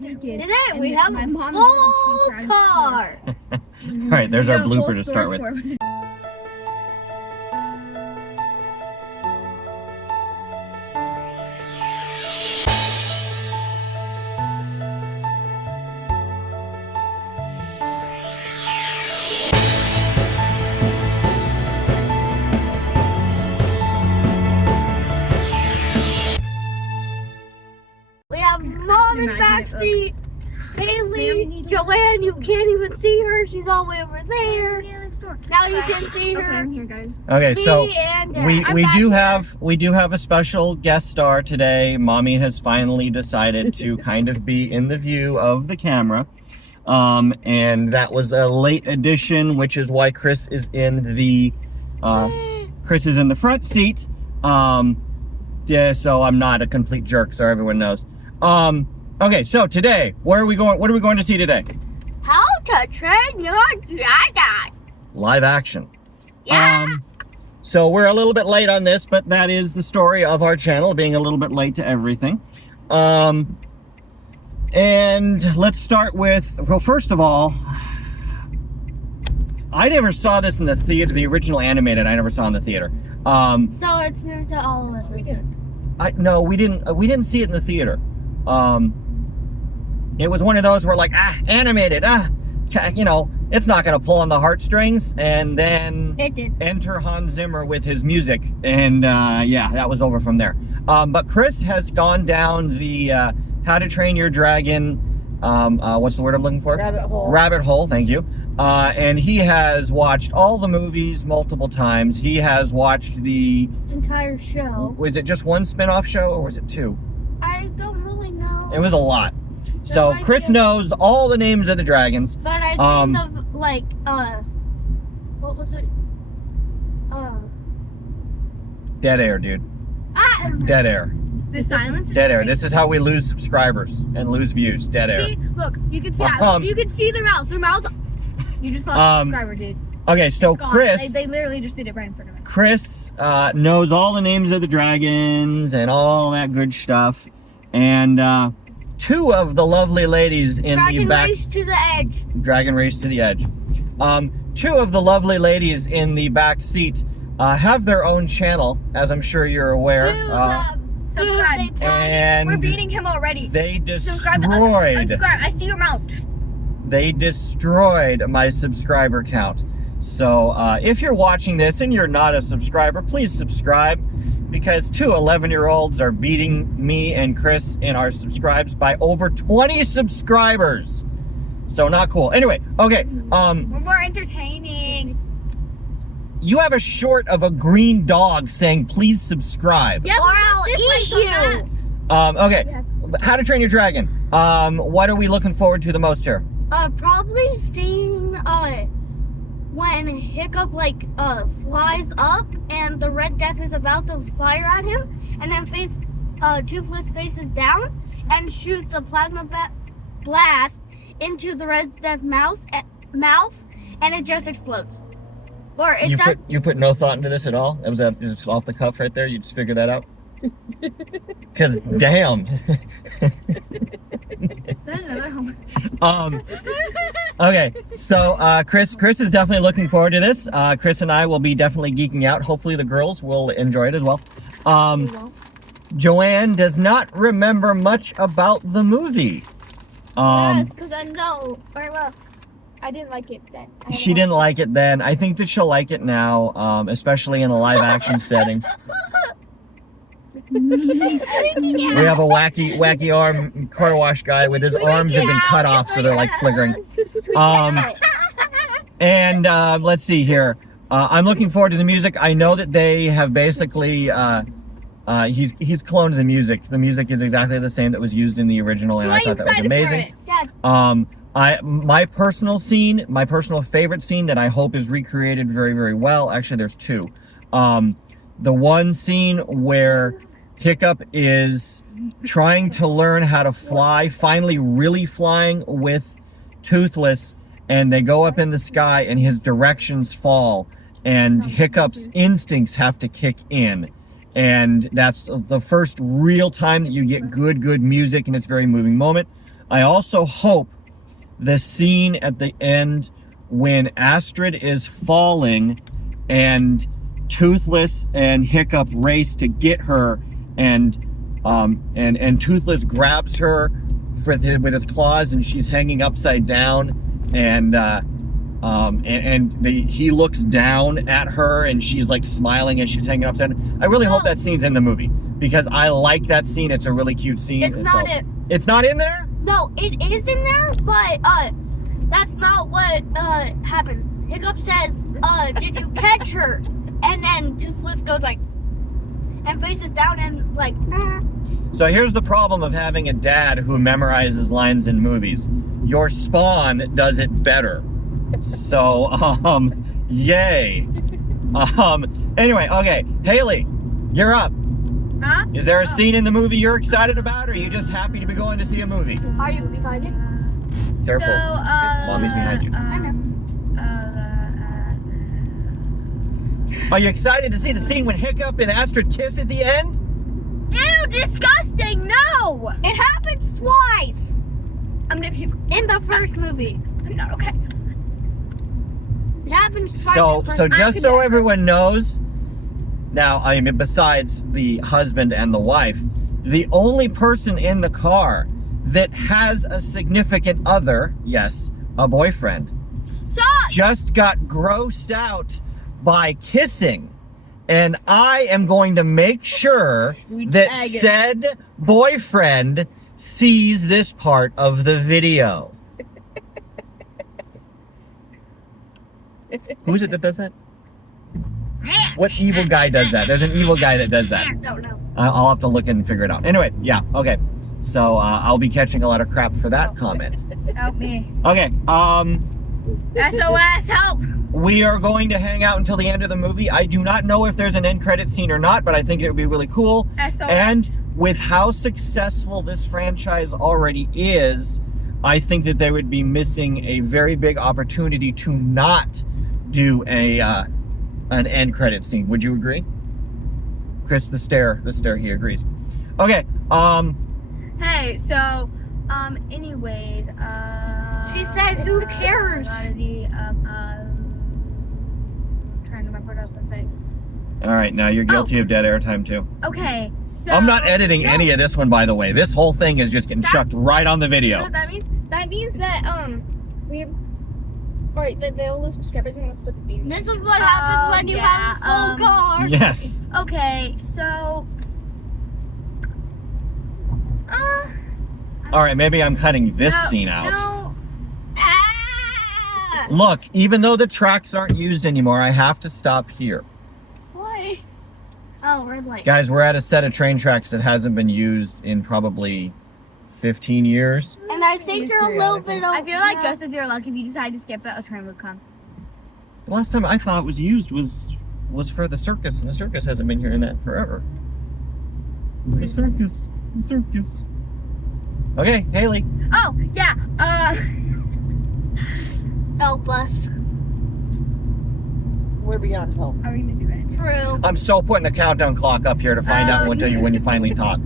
Today we have a full car. All right, there's our blooper to start with. We have Mom in backseat. Haley, Joanne, you can't even see her. She's all the way over there. Now you can see her. I'm here, guys. Okay, so Me and Dad. we I'm we back do here. have a special guest star today. Mommy has finally decided to kind of be in the view of the camera. And that was a late addition, which is why Chris is in the front seat. Yeah, so I'm not a complete jerk, so everyone knows. Okay, so today, where are we going? What are we going to see today? How to Train Your Dragon. Live action. Yeah. So we're a little bit late on this, but that is the story of our channel, being a little bit late to everything. And let's start with, well, first of all, I never saw this in the theater, the original animated, I never saw in the theater. So it's new to all of us. No, we didn't see it in the theater. It was one of those where like, animated, you know, it's not gonna pull on the heartstrings, and then It did. enter Hans Zimmer with his music, and yeah, that was over from there. But Chris has gone down the How to Train Your Dragon, what's the word I'm looking for? Rabbit hole. Rabbit hole, thank you. And he has watched all the movies multiple times. He has watched the Entire show. was it just one spin-off show, or was it two? I don't really know. It was a lot. So might Chris be a- knows all the names of the dragons. But I think of like what was it? Dead air, dude. Dead air. The silence. Dead air. This is how we lose subscribers and lose views. Dead air. See, look, you can see. Um, You can see their mouths. Their mouths. You just lost a subscriber, dude. Okay, so Gone. Chris, They literally just did it right in front of me. Chris knows all the names of the dragons and all that good stuff. And two of the lovely ladies in the Dragon back. Race to the Edge. Dragon Race to the Edge. Two of the lovely ladies in the back seat have their own channel, as I'm sure you're aware. Subscribe. And We're beating him already. they Subscribe. destroyed. Unsubscribe. I see your mouths. Just They destroyed my subscriber count. So if you're watching this and you're not a subscriber, please subscribe, because two 11-year-olds are beating me and Chris in our subscribes by over 20 subscribers. So not cool. Anyway, okay. we're more entertaining. You have a short of a green dog saying please subscribe. Or I'll eat you. Okay. How to Train Your Dragon. What are we looking forward to the most here? Probably seeing when Hiccup flies up and the Red Death is about to fire at him, and then Toothless faces down and shoots a plasma blast into the Red Death mouth, and it just explodes. Or it You put no thought into this at all? That was just off the cuff right there? You just figured that out? Because damn. Is that another home? Okay, so Chris is definitely looking forward to this. Chris and I will be definitely geeking out. Hopefully the girls will enjoy it as well. Joanne does not remember much about the movie. yeah, it's because I know. Or well, I didn't like it then. She didn't like it then. I think that she'll like it now, especially in a live action setting. He's tweaking We have a wacky arm car wash guy with his arms have been cut off, so they're like flickering. And let's see here. I'm looking forward to the music. I know that they have basically he's cloned the music. The music is exactly the same that was used in the original, and I thought that was amazing. Dad, My personal favorite scene that I hope is recreated very, very well. Actually, there's two. The one scene where Hiccup is trying to learn how to fly, finally really flying with Toothless, and they go up in the sky and his directions fall, and Hiccup's instincts have to kick in. And that's the first real time that you get good music, and it's a very moving moment. I also hope the scene at the end when Astrid is falling and Toothless and Hiccup race to get her, and Toothless grabs her with his claws, and she's hanging upside down, and he looks down at her, and she's like smiling as she's hanging upside down. I really hope that scene's in the movie because I like that scene. It's a really cute scene. It's not it. It's not in there? No, it is in there, but that's not what happens. Hiccup says, did you catch her? And then Toothless goes like, and faces down and like, ah. So here's the problem of having a dad who memorizes lines in movies. Your Spawn does it better. So, yay. Anyway, okay, Haley, you're up. Huh? Is there a scene in the movie you're excited about, or are you just happy to be going to see a movie? Are you excited? Careful. So, Mommy's behind you. I know. Are you excited to see the scene when Hiccup and Astrid kiss at the end? Ew, disgusting! No! It happens twice I'm gonna puke. in the first movie. I'm not okay. It happens twice. So in the first just so everyone knows, now, I mean, besides the husband and the wife, the only person in the car that has a significant other, yes, a boyfriend, Stop! just got grossed out by kissing. And I am going to make sure that tag it. said boyfriend sees this part of the video. Who is it that does that? What evil guy does that? There's an evil guy that does that. I don't know. I'll have to look and figure it out. Anyway, yeah, okay. So I'll be catching a lot of crap for that comment. Help me. Okay, SOS, help! we are going to hang out until the end of the movie. I do not know if there's an end credit scene or not, but I think it would be really cool. SOS. And with how successful this franchise already is, I think that they would be missing a very big opportunity to not do an end credit scene. Would you agree? Chris, the stare, he agrees. Okay, Hey, so, anyways, She said, who cares? Trying to remember what I was gonna say. all right, now you're guilty of dead air time too. Okay, so. I'm not editing No, any of this one, by the way. This whole thing is just getting chucked right on the You know video. what that means? That means that we alright, they'll lose subscribers and we'll stop beating. This is what happens when you have a full car. Yes. Okay, so. All right, maybe I'm cutting this No, scene out. No. Ah! Look, even though the tracks aren't used anymore, I have to stop here. Why? Oh, red light. Guys, we're at a set of train tracks that hasn't been used in probably 15 years. And I think you're a little bit over. I feel like just if you're lucky, if you decide to skip it, a train would come. The last time I thought it was used was for the circus, and the circus hasn't been here in that forever. The circus. Okay, Haley. Oh, yeah, help us. We're beyond help. are we gonna do it? True. I'm so putting a countdown clock up here to find out when you finally talk.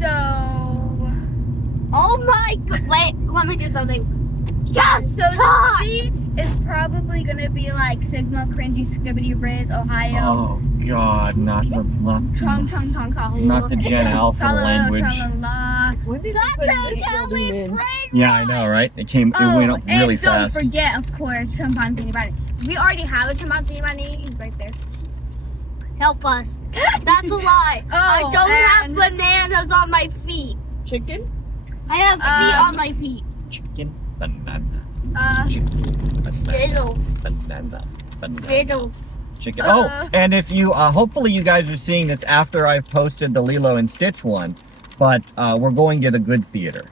So. Oh my god. Wait, let me do something. Yeah, Just so talk. this movie is probably gonna be like Sigma, Cringy, Skibbity, Riz, Ohio, Oh God, not Chong Chong Tong Sahoo. not the Gen Alpha language. When did That they put does this how building we in? brain. Yeah, I know, right? It went up really and fast. don't forget, of course, Chimpanzee Bunny. We already have a Chimpanzee Bunny. He's right there. Help us. That's a lie. I Oh, don't have and- bananas on my feet. Chicken? I have feet on my feet. Chicken, banana, chicken, Skittle. banana, Skittle. chicken. Oh, Uh. and if you, hopefully you guys are seeing this after I've posted the Lilo and Stitch one, but we're going to the good theater.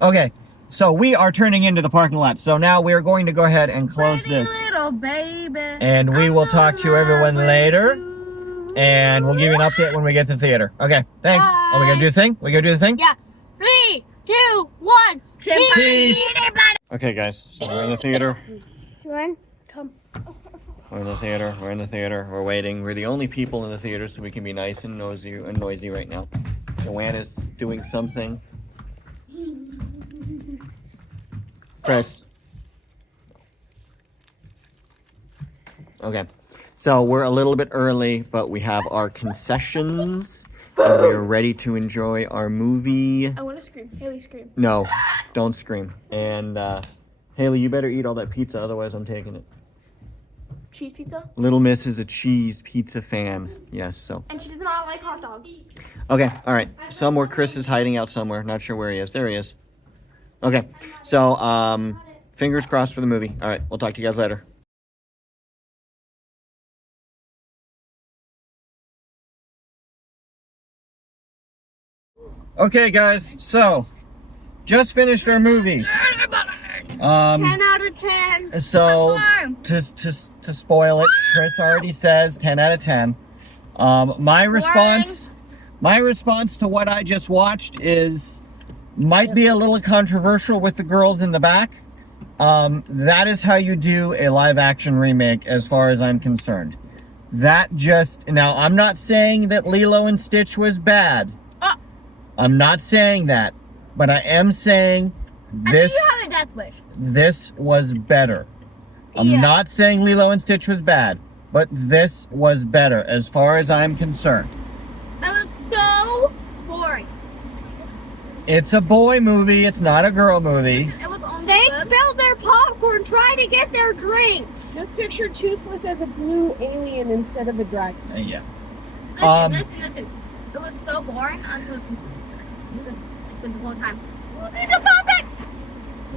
Okay, so we are turning into the parking lot. So now we're going to go ahead and close Pretty this. little baby. And we will talk to everyone later. And we'll give you an update when we get to the theater. Okay, thanks. Are we gonna do the thing? We gonna do the thing? Yeah. 3, 2, 1. Chimpanzee Peace. Okay, guys. So we're in the theater. Run. Come. We're in the theater. We're in the theater. We're waiting. We're the only people in the theater, so we can be nice and noisy right now. Joanne is doing something. Chris. Okay. So we're a little bit early, but we have our concessions. And we are ready to enjoy our movie. I want to scream. Haley, scream. No, don't scream. And Haley, you better eat all that pizza, otherwise I'm taking it. Cheese pizza? Little Miss is a cheese pizza fan. Yes, so. And she does not like hot dogs. Okay, all right. Somewhere Chris is hiding out somewhere. Not sure where he is. There he is. Okay, so fingers crossed for the movie. All right, we'll talk to you guys later. Okay, guys, so just finished our movie. 10 out of 10. So to spoil it, Chris already says 10 out of 10. My response to what I just watched might be a little controversial with the girls in the back. That is how you do a live action remake, as far as I'm concerned. Now I'm not saying that Lilo and Stitch was bad. I'm not saying that, but I am saying this. You have a death wish. This was better. I'm not saying Lilo and Stitch was bad, but this was better as far as I'm concerned. That was so boring. It's a boy movie. It's not a girl movie. It was only They good. spilled their popcorn trying to get their drinks. Just picture Toothless as a blue alien instead of a dragon. Yeah. Listen. It was so boring until it's been the whole time. Look at the puppet!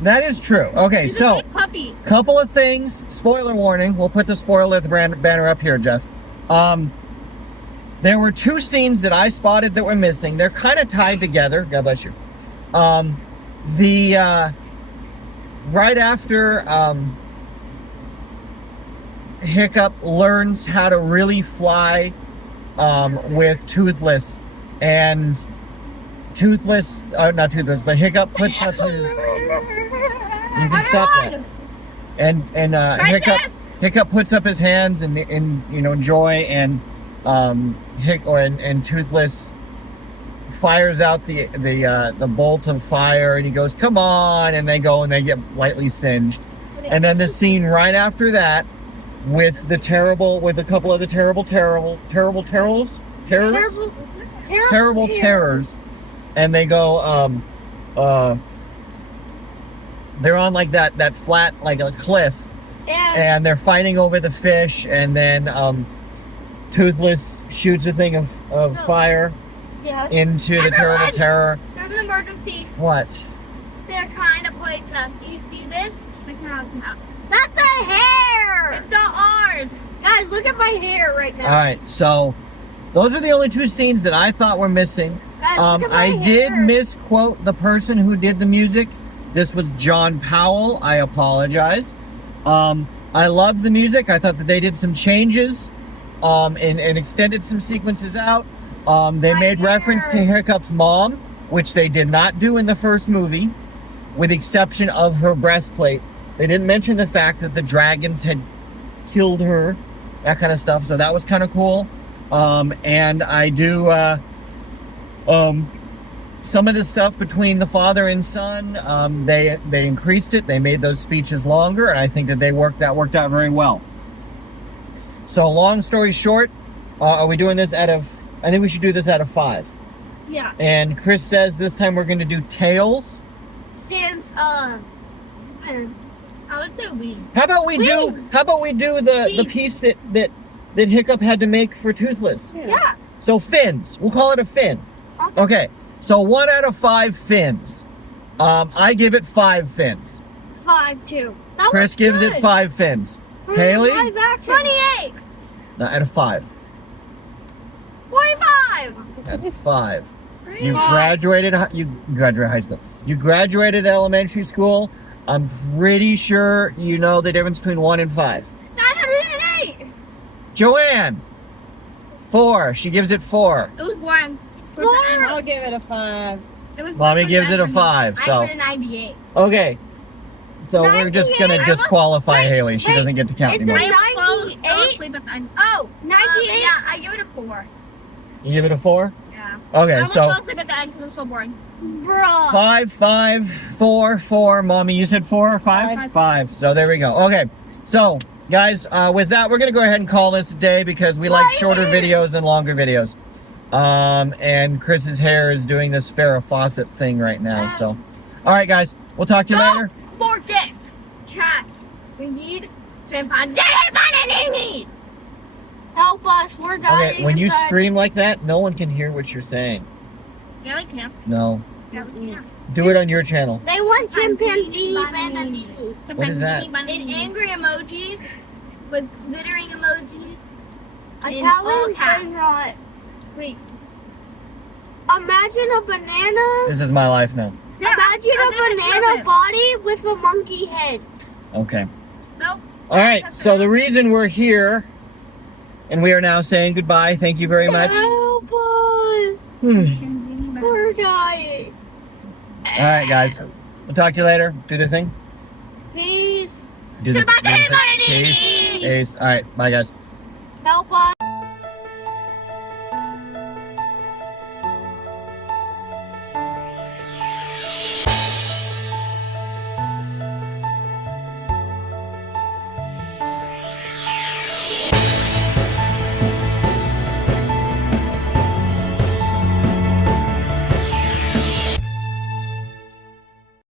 That is true. Okay, He's a so big puppy. couple of things. Spoiler warning. We'll put the spoiler banner up here, Jeff. There were two scenes that I spotted that were missing. They're kind of tied together. God bless you. Right after Hiccup learns how to really fly with Toothless, and not Toothless, but Hiccup puts up his. You can stop that. And Hiccup puts up his hands in joy, and and Toothless fires out the bolt of fire, and he goes, "Come on!" And they go and they get lightly singed. And then the scene right after that, with a couple of the terrible terrors, and they go, they're on like that flat, like a cliff, and they're fighting over the fish, and then Toothless shoots a thing of fire into the terrible terror. There's an emergency. What? They're trying to poison us. Do you see this? I cannot smell. That's a hair! It's not ours. Guys, look at my hair right now. All right, so those are the only two scenes that I thought were missing. Guys, look at my I did hair. misquote the person who did the music. This was John Powell. I apologize. I loved the music. I thought that they did some changes and extended some sequences out. They made reference to Hiccup's mom, which they did not do in the first movie, with the exception of her breastplate. They didn't mention the fact that the dragons had killed her, that kind of stuff. So that was kind of cool. And I do some of the stuff between the father and son. They increased it. They made those speeches longer, and I think that that worked out very well. So long story short, are we doing this out of? I think we should do this out of 5. Yeah. And Chris says this time we're going to do tails. Since, I would say we. How about we do the piece that Hiccup had to make for Toothless? yeah. So fins. We'll call it a fin. Okay. So 1 out of 5 fins. I give it 5 fins. 5 too. Chris gives it 5 fins. Haley? 28. No, out of 5. 45. At 5. You graduated high school. You graduated elementary school. I'm pretty sure you know the difference between 1 and 5. 908. Joanne. 4. She gives it 4. It was boring. I'll give it a 5. Mommy gives it a 5. So 998. okay. So we're just gonna 98. disqualify Wait, Haley. She wait. doesn't get to count It's anymore. a- I almost fell 98? asleep at the end. Oh, 98? yeah, I give it a 4. You give it a 4? Yeah. Okay, I almost so fell asleep at the end because it was so boring. Bruh. 5, 5, 4, 4. Mommy, you said 4 or 5? 5. So there we go. Okay, so guys, with that, we're gonna go ahead and call this a day because we like shorter videos than longer videos. And Chris's hair is doing this Farrah Fawcett thing right now. So, all right, guys, we'll talk to you later. Forget, chat. We need Sampan. Help us, we're dying. Okay, when you inside. scream like that, no one can hear what you're saying. Yeah, we can. No, Yeah, we can. do it on your channel. They want chimpanzee Chimpanzee. banana. What is that? In angry emojis with glittering emojis. A In all talent caps. or not. Please. Imagine a banana. This is my life now. Imagine a banana body with a monkey head. Okay. Nope. All right. So the reason we're here, and we are now saying goodbye. Thank you very much. Help us. All We're dying. right, guys. We'll talk to you later. Do the thing. Peace. Do the Goodbye, do the thing. everybody. Peace. Peace. All right. Bye, guys. Help us.